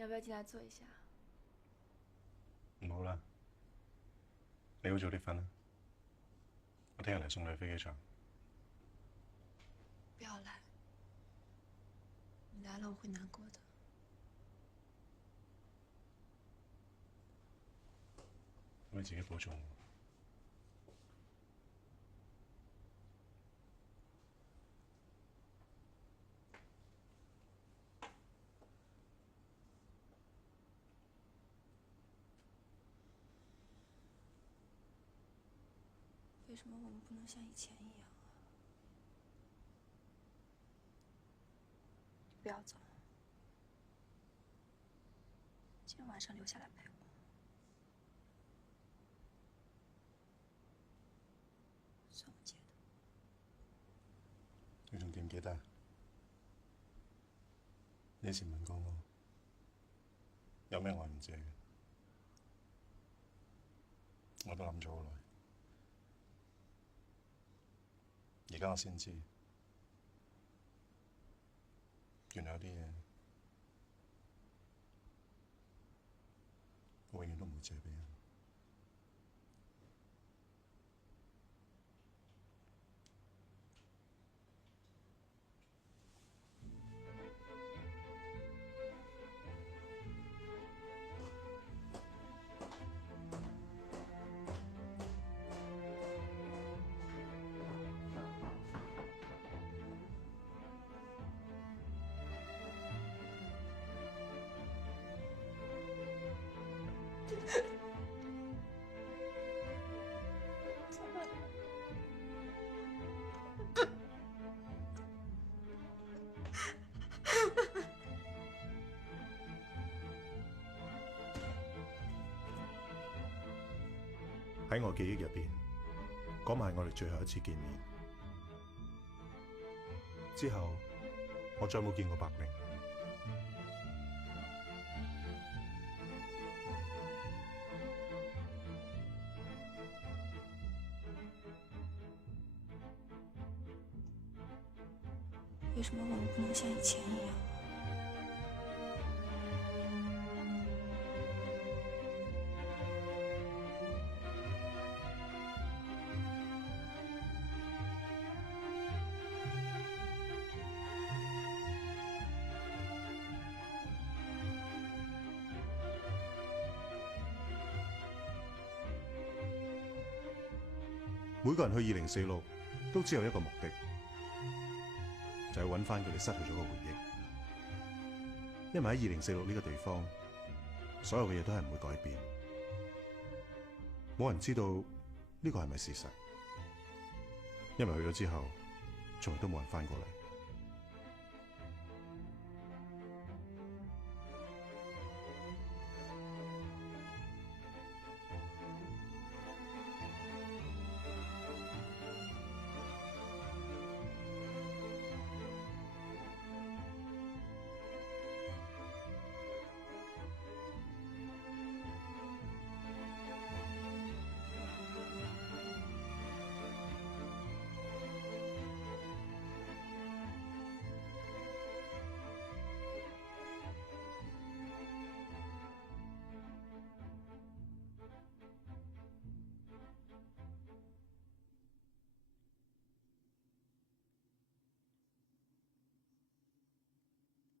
你要不要进来坐一下？唔好啦，你好早啲瞓啦。我聽日嚟送你去飛機場。不要来，你来了我会难过的。你自己保重。为什么我们不能像以前一样啊？不要走，今天晚上留下来陪我。算我借的。你仲記唔記得？你以前問過我，有咩我係唔借嘅，我都諗咗好耐。而家我先知，原來有啲嘢我永遠都唔會借俾人。喺我記憶入邊，嗰晚係我哋最後一次見面。之後，我再冇見過白靈。为什么我们不能像以前一样啊？每個人去2046都只有一個目的，就係揾翻佢哋失去咗嘅回憶。因為喺2046呢個地方，所有嘅嘢都係唔會改變。冇人知道呢個係咪事實，因為去咗之後，從來都冇人翻過嚟。